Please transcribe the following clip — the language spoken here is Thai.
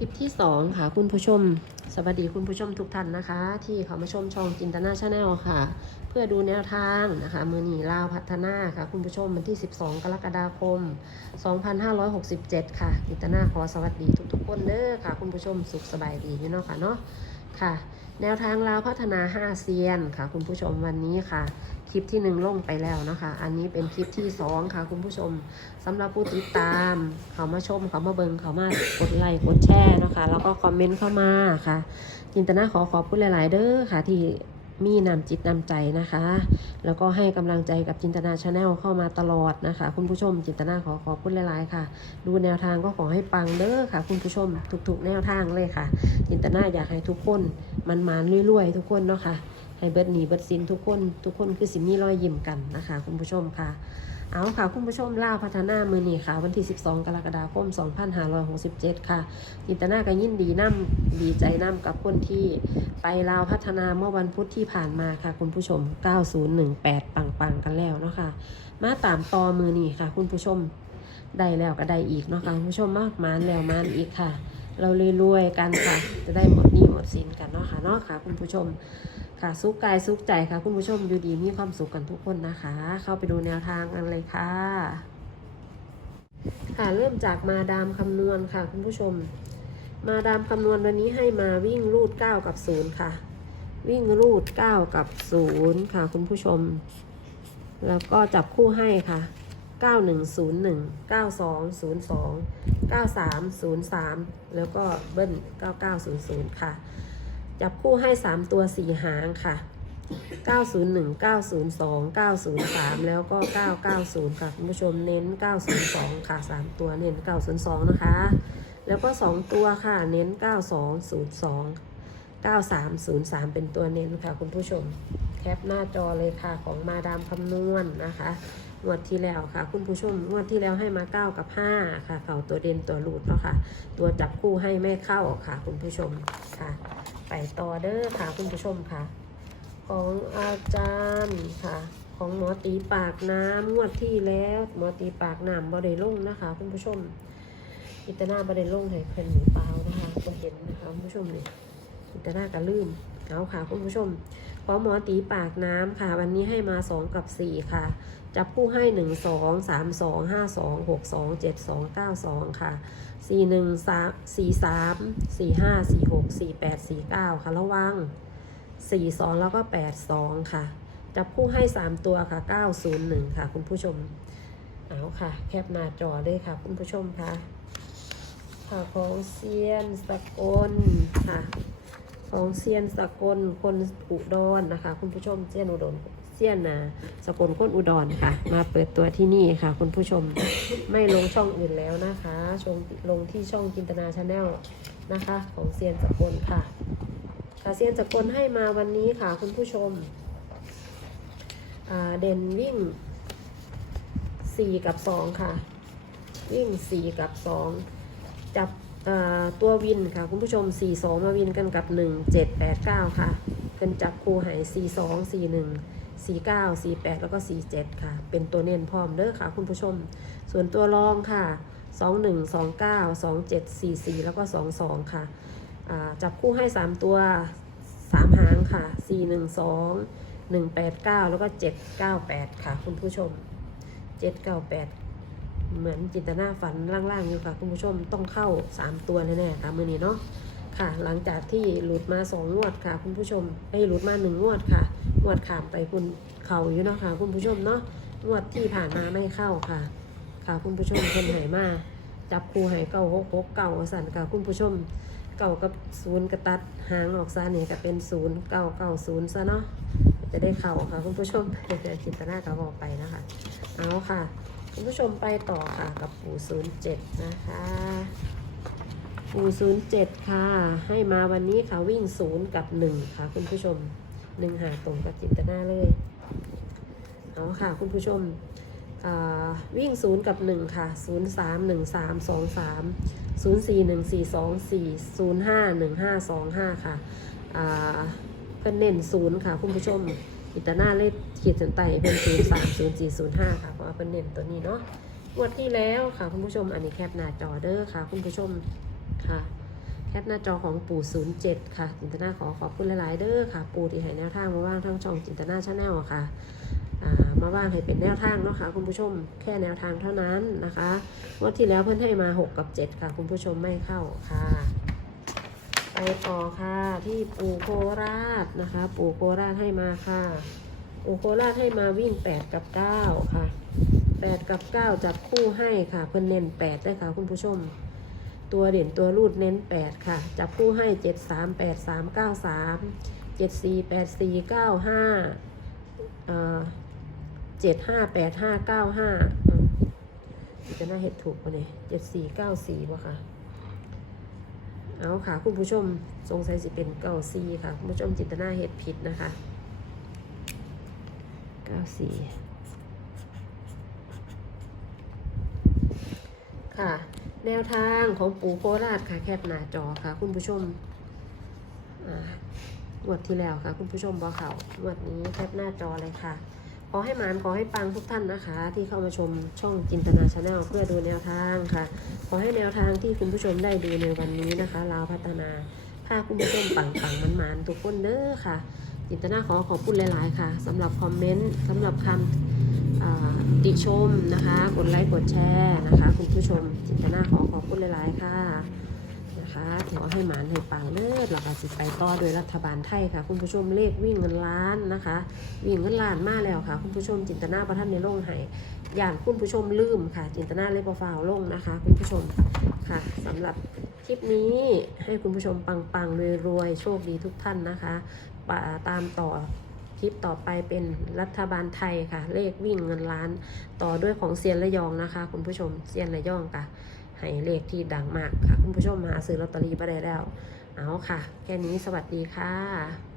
ลิปที่2ค่ะคุณผู้ชม สวัสดีคุณผู้ชมทุกท่านนะคะ ที่เข้ามาชมช่องจินตนาชาแนลค่ะ เพื่อดูแนวทางนะคะมือหนีลาวพัฒนาค่ะ คุณผู้ชมวันที่ 12 กรกฎาคม 2567 ค่ะจินตนาขอสวัสดีทุกๆคนเด้อค่ะ คุณผู้ชมสุขสบายดีอยู่เนาะค่ะเนาะค่ะ แนวทางลาวพัฒนา 5 เซียนค่ะ คุณผู้ชมวันนี้ค่ะ คลิปที่หนึ่งลงไปแล้วนะคะ อันนี้เป็นคลิปที่สองค่ะ คุณผู้ชมสำหรับผู้ติดตาม เขามาชมเขามาเบิงเขามากดไลค์กดแชร์นะคะ แล้วก็คอมเมนต์เข้ามาค่ะ จินตนาขอขอบคุณหลาย ๆ เด้อค่ะที่มีนำจิตนำใจนะคะ แล้วก็ให้กำลังใจกับจินตนาชาแนลเข้ามาตลอดนะคะ คุณผู้ชม จินตนาขอขอบคุณหลายๆค่ะ ดูแนวทางก็ขอให้ปังเด้อค่ะ คุณผู้ชมทุกๆ แนวทางเลยค่ะ จินตนาอยากให้ทุกคน มันมานๆรวยๆ ทุกคนเนาะค่ะให้เบิดหนีเบิดสินทุกคนทุกคนคือสิมีรอยยิ้มกันนะคะ คุณผู้ชมค่ะ เอาค่ะ คุณผู้ชมล่าวพัฒนามือนีค่ะ วันที่ 12 กรกฎาคม 2567 ค่ะจินตนาก็ยินดีน้ำดีใจน้ำกับคนที่ไปลาวพัฒนาเมื่อวันพุธที่ผ่านมาค่ะ คุณผู้ชม 9018 ปังๆ กันแล้วเนาะค่ะ มาตามต่อมือนีค่ะ คุณผู้ชมได้แล้วก็ได้อีกเนาะค่ะคุณผู้ชมมากมานแล้วมานอีกค่ะ เรารวยๆกันค่ะ จะได้หมดหนี้หมดสินกันเนาะค่ะเนาะค่ะ คุณผู้ชมค่ะสุขกายสุขใจค่ะ คุณผู้ชมอยู่ดีมีความสุขกันทุกคนนะคะ เข้าไปดูแนวทางกันเลยค่ะ ค่ะเริ่มจากมาดามคำนวณค่ะ คุณผู้ชม มาดามคำนวณวันนี้ให้มาวิ่งรูด 9 กับ 0 ค่ะ วิ่งรูด 9 กับ 0 ค่ะ คุณผู้ชม แล้วก็จับคู่ให้ค่ะ 9101 9202 9303 แล้วก็เบิ้ล9900 ค่ะ จับคู่ให้ 3 ตัว 4 หางค่ะ 901 902 903 แล้วก็ 990 ค่ะคุณผู้ชมเน้น 902 ค่ะ 3 ตัวเน้น 902 นะคะ แล้วก็ 2 ตัวค่ะเน้น 9202 9303 เป็นตัวเน้นค่ะคุณผู้ชม แคปหน้าจอเลยค่ะของมาดามคำนวณนนะคะ งวดที่แล้วค่ะ คุณผู้ชมงวดที่แล้วให้มา9กับ5ค่ะเขาตัวเด่นตัวหลุดเนาะค่ะ ตัวจับคู่ให้ไม่เข้าค่ะ คุณผู้ชมค่ะ ไปต่อเด้อค่ะ คุณผู้ชมค่ะ ของอาจารย์ค่ะ ของหมอตีปากน้ำงวดที่แล้วหมอตีปากน้ำบริลุ่งนะคะ คุณผู้ชมอิตาหนาบริลุ่งให้เพิ่นหรือเปล่านะคะก็เห็นนะคะคุณผู้ชมนี่อิตาหนาก็ลืมเอาค่ะ คุณผู้ชม ของหมอตีปากน้ำค่ะ วันนี้ให้มา 2 กับ 4 ค่ะ จับคู่ให้ 1 2 3 2 5 2 6 2 7 2 9 2 ค่ะ 4 1 3 4 3 4 5 4 6 4 8 4 9 ค่ะ ระวัง 4 2 แล้วก็ 8 2 ค่ะ จับคู่ให้ 3 ตัวค่ะ 901 ค่ะ คุณผู้ชม เอาค่ะ แคปหน้าจอเลยค่ะ คุณผู้ชมค่ะค่ะของเซียนสกลค่ะ ของเซียนสกลคนอุดรนะคะ คุณผู้ชมเซียนอุดรเซียนนะสกลคนอุดรค่ะ มาเปิดตัวที่นี่ค่ะ คุณผู้ชมไม่ลงช่องอื่นแล้วนะคะชงลงที่ช่องจินตนาชาแนลนะคะ ของเซียนสกลค่ะค่ะเซียนสกลให้มาวันนี้ค่ะ คุณผู้ชมเด่นวิ่ง 4 กับ 2 ค่ะ วิ่ง 4 กับ 2 จับ ตัววินค่ะ คุณผู้ชม 4 2 มาวินกันกับ 1 7 8 9 ค่ะเพิ่นจับคู่ใหาย 4 2 4 1 4 9 4 8 แล้วก็ 4 7 ค่ะ เป็นตัวเน้นพร้อมเด้อค่ะ คุณผู้ชม ส่วนตัวรองค่ะ 2 1 2 9 2 7 4 4 แล้วก็ 2 2 ค่ะจับคู่ให้ 3 ตัว 3 หางค่ะ 4 1 2 1 8 9 แล้วก็ 7 9 8 ค่ะ คุณผู้ชม 7 9 8 เหมือนจินตนาฝันล่างๆอยู่ค่ะคุณผู้ชมต้องเข้า 3 ตัวแน่ๆค่ะมือนี้เนาะค่ะ หลังจากที่หลุดมา 2 งวดค่ะ คุณผู้ชมไอ้หลุดมา 1 งวดค่ะ งวดขามไปคุณเข่าอยู่เนาะค่ะ คุณผู้ชมเนาะงวดที่ผ่านมาไม่เข้าค่ะ ค่ะคุณผู้ชมคนไหนมาจับคู่ให้เก้าหกหกเก้าสั่นค่ะคุณผู้ชมเก่ากับศูนย์กระตัดหางออกซะเนี่ยก็เป็นศูนย์เก้าเก้าศูนย์ซะเนาะจะได้เข่าค่ะคุณผู้ชมจินตนาการออกไปนะคะ เอาค่ะ คุณผู้ชมไปต่อค่ะกับปู่ศูนย์เจ็ดนะคะ ปู่ศูนย์เจ็ดค่ะ ให้มาวันนี้ค่ะวิ่งศูนย์กับหนึ่งค่ะ คุณผู้ชมหนึ่งหาตรงกับจิตนาเลยเอาค่ะ คุณผู้ชมอ่าวิ่งศูนย์กับหนึ่งค่ะศูนย์สามหนึ่งสามสองสาม0 4 1 4 2 4 0 5 1 5 2 5ค่ะอ่าเพิ่อนเน้นศูนย์ค่ะ คุณผู้ชม อิตาหน้าเลขขีดเส้นใต้เป็น0 3 0 4 0 5ค่ะเพราะว่าเพิ่นเน้นตัวนี้เนาะงวดที่แล้วค่ะคุณผู้ชมอันนี้แคปหน้าจอเด้อค่ะ คุณผู้ชมค่ะแคปหน้าจอของปู่ 07 ค่ะ จินตนาขอขอบคุณหลาย ๆ เด้อค่ะ ปู่ที่ให้แนวทางมาว่างทั้งช่องจินตนาชาแนลค่ะอ่ามาว่างให้เป็นแนวทางเนาะค่ะคุณผู้ชมแค่แนวทางเท่านั้นนะคะงวันที่แล้วเพื่อนให้มา 6 กับ 7 ค่ะ คุณผู้ชมไม่เข้าค่ะ ต่อค่ะ ที่ปู่โคราชนะคะ ปู่โคราชให้มาค่ะ ปู่โคราชให้มาวิ่ง8กับ9ค่ะ8กับ9จับคู่ให้ค่ะ เพิ่นเน้น8ด้วยค่ะ คุณผู้ชม ตัวเด่นตัวรูดเน้น8ค่ะ จับคู่ให้7 3 8 3 9 3 7 4 8 4 9 5เอ่อ7 5 8 5 9 5อืมจะน่าเห็ดถูกปะเนี่ย7 4 9 4วะค่ะ เอาค่ะ คุณผู้ชมสงสัยสิเป็นเก้าซีค่ะคุณผู้ชมจินตนาเห็ดผิดนะคะเก้าซีค่ะ แนวทางของปู่โคราชค่ะ แคบหน้าจอค่ะ คุณผู้ชมงวดที่แล้วค่ะ คุณผู้ชมบอเขางวดนี้แคบหน้าจอเลยค่ะ ขอให้หมานขอให้ปังทุกท่านนะคะ ที่เข้ามาชมช่องจินตนาชาแนลเพื่อดูแนวทางค่ะ ขอให้แนวทางที่คุณผู้ชมได้ดูในวันนี้นะคะลาวพัฒนาพาคุณผู้ชมปังปังมันมันทุกคนเด้อค่ะ จินตนาขอขอบคุณหลาย ๆ ค่ะสำหรับคอมเมนต์สำหรับคำอ่าติชมนะคะ กดไลค์กดแชร์นะคะ คุณผู้ชมจินตนาขอขอบคุณหลาย ๆ ค่ะ นะคะขอให้หมานให้ปังเลิศเราก็สิไปต่อโดยรัฐบาลไทยค่ะ คุณผู้ชมเลขวิ่งเงินล้านนะคะ วิ่งเงินล้านมาแล้วค่ะ คุณผู้ชมจินตนาประท่านในโลงไห้อย่างคุณผู้ชมลืมค่ะ จินตนาเลขฟาวลงนะคะ คุณผู้ชมค่ะสำหรับคลิปนี้ให้คุณผู้ชมปังปังรวยรวยๆโชคดีทุกท่านนะคะปะตามต่อคลิปต่อไปเป็นรัฐบาลไทยค่ะ เลขวิ่งเงินล้าน ต่อด้วยของเซียนระยองนะคะ คุณผู้ชมเซียนระยองค่ะ ให้เลขที่ดังมากค่ะ คุณผู้ชมมาซื้อลอตเตอรี่ไปได้แล้ว เอาค่ะ แค่นี้สวัสดีค่ะ